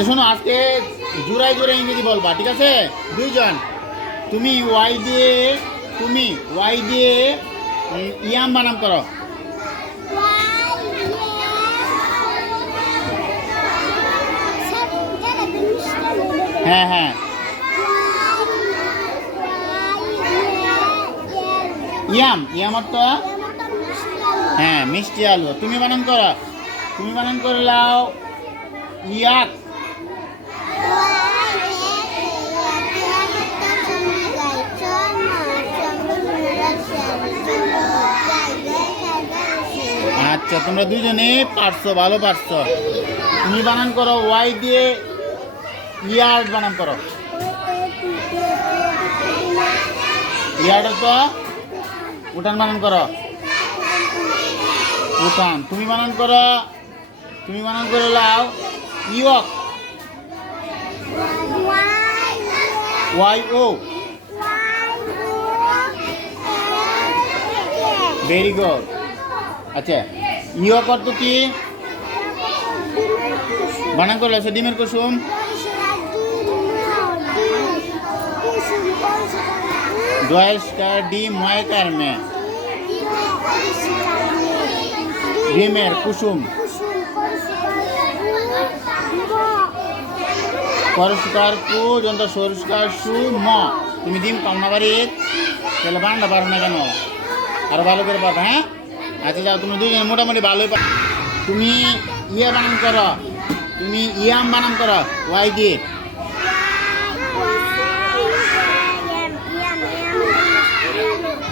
আচ্ছা শোনো, আজকে জোড়ায় জোড়ায় ইংরেজি বলবা, ঠিক আছে? দুইজন। তুমি ওয়াই দিয়ে, তুমি ওয়াই দিয়ে ইয়াম বানাম করো। হ্যাঁ হ্যাঁ। ইয়াম ইয়াম অর্থ? হ্যাঁ মিষ্টি আলু। তুমি বানান করো। তুমি বানান করে লাও ইয়াক। আচ্ছা তোমরা দুজনে পারছ, ভালো পারছ। তুমি বানান করো ওয়াই দিয়ে ইয়ার্ড বানান করো। ইয়ার্ড তো উঠান বানান করো। উঠান। তুমি বানান করো, তুমি বানান করে লাও, yoke. Y O very good আচ্ছা। অর্থ কি? বানান করে লাও ডিমের কুসুম? ডয়েস্টার ডি ময়কার মে ডিমের কুসুম। পরিষ্কার কু, যন্ত্র সরিষ্কার সু, ম। তুমি ডিম পাও না বাড়ির তাহলে বানাতে পারো না কেন? আরও ভালো করে পারো হ্যাঁ? আচ্ছা যাও তুমি দুজন মোটামুটি ভালোই পারো তুমি ইয়ে বানান করো। তুমি ইয়াম বানান করো ওয়াই দিয়ে।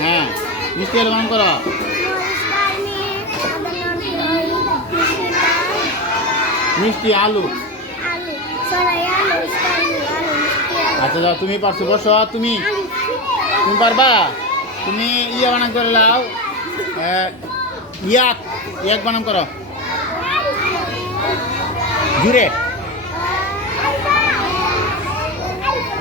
হ্যাঁ মিষ্টি আলু বানান করো। মিষ্টি আলু। আচ্ছা যাও তুমি পারছ বসো তুমি। তুমি পারবা? তুমি ইয়ে বানান করে লাও। আহ, ইয়াক ইয়াক বানান করো। জুড়ে।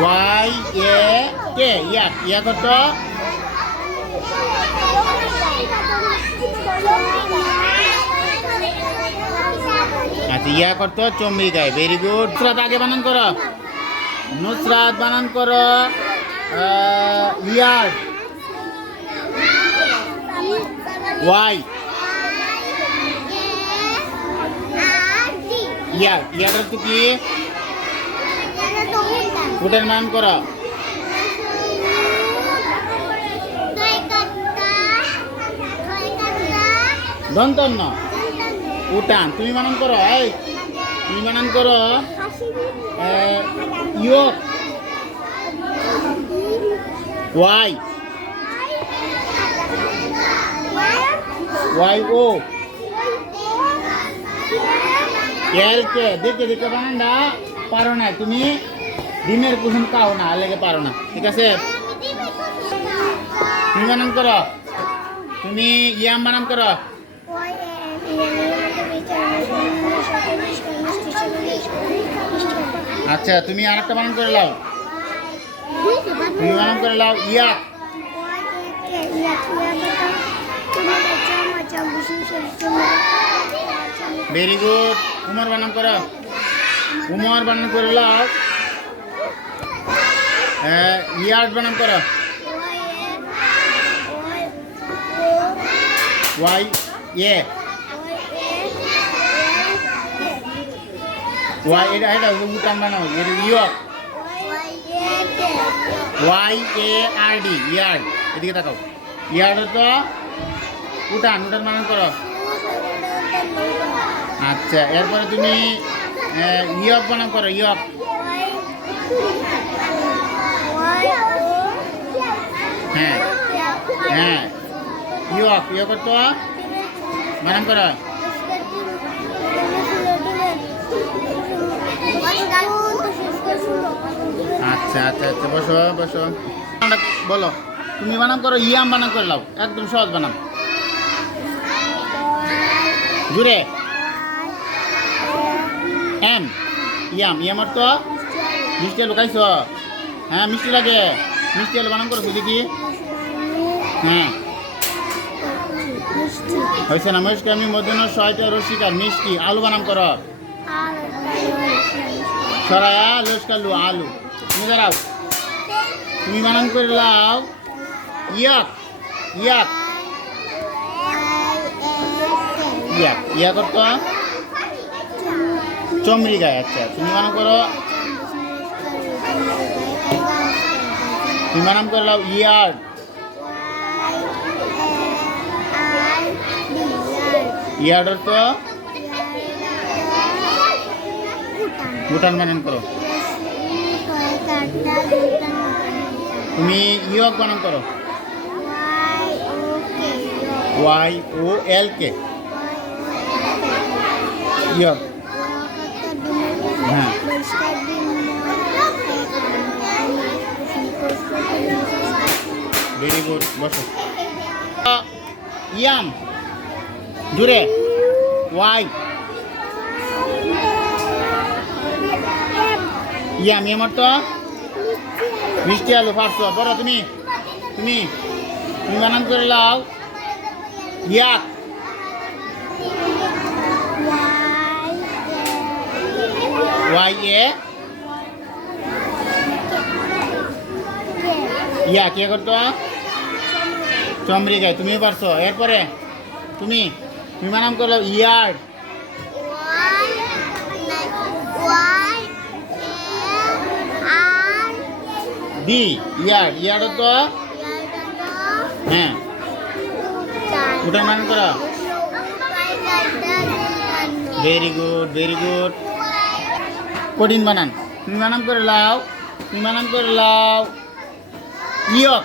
Y A K? Yak yak অর্থ? আচ্ছা ইয়াক অর্থ চম্বি গায়ে ভেরি গুড নুসরাত আগে বানান করো। নুসরাত বানান করো আহ, ইয়ার্ড ওয়াই। ইয়ার ইয়ার অর্থ কি? ফুটের মান করো। দন্তন্য উঠান। তুমি বানান করো, এই। তুমি বানান করো ইয়ক। ওয়াই। Y O. এল কে দেখে দেখে বানান না পারো না তুমি ডিমের কুসুম খাও না লেগে পারো না ঠিক আছে তুমি বানান করো তুমি ইয়াম বানান করো আচ্ছা তুমি আরেকটা বানান করে লাও তুমি বানান করে লাও ইয়াক ভেরি গুড উমর বানান করো। উমর বানান করে লাও ইয়ার্ড বানান করো। Y A. ওয়াই এটা এটা উঠান বানাও, এটা yoke Y A R D, yard, এদিকে তাকাও। ইয়ার্ড তো উঠান উঠান বানান করো। আচ্ছা এরপরে তুমি ইয়ক বানান করো ইয়ক হ্যাঁ হ্যাঁ ইয়ক ইয়ক তো বানান করো। আচ্ছা আচ্ছা আচ্ছা বসো বসো। বলো, তুমি বানান করো, ইয়াম বানান করে লাও একদম সহজ বানাম। জুড়ে। এম। ইয়াম ইয়াম অর্থ মিষ্টি আলু খাইছ? হ্যাঁ মিষ্টি লাগে। মিষ্টি আলু বানান করো দেখি। হ্যাঁ। হয়েছে না আমি মধ্যে সহায়তা রসিকার মিষ্টি। আলু বানাম করো। সরায়া লস্কার লু আলু। তুমি দাঁড়াও। তুমি বানান করে লাও। ইয়াক ইয়াক। ইয়াক ইয়া করতো গায়ে আচ্ছা। তুমি বানান করো তুমি বানান করে লাও ইয়ার্ড তো ভুটান বানান করো। তুমি ইয়ক বানান করো। Y O L K yolk very good বসো ইয়াম জুড়ে ওয়াই ইয়াম ইয়ামার তো মিষ্টি আলু পারছ বড় তুমি তুমি তুমি বানান করে লাও ইয়াক ওয়াই এ ইয়া কে করতো চমড়ি গায়ে তুমিও পারছ? এরপরে তুমি তুমি বানান করল ইয়ার্ড। B yard. ইয়ার্ড তো হ্যাঁ। ওটা বানান করো। ভেরি গুড ভেরি গুড কঠিন বানান। তুমি বানান করে লাও। তুমি বানান করে লাও। ইয়ক।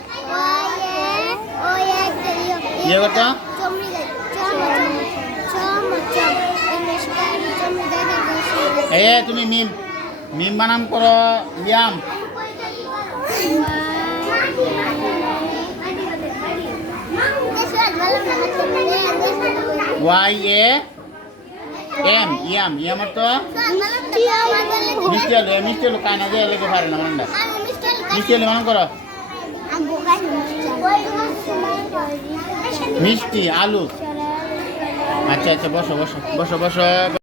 ইয়ে করতো এ তুমি মিম মিম বানান করো yam Y A M yam yam তো মিষ্টি আলু এ মিষ্টি আলু কানা দিয়ে লেগে পারে না মনটা মিষ্টি আলু বানান করো মিষ্টি আলু। আচ্ছা আচ্ছা বসো বসো বসো বসো।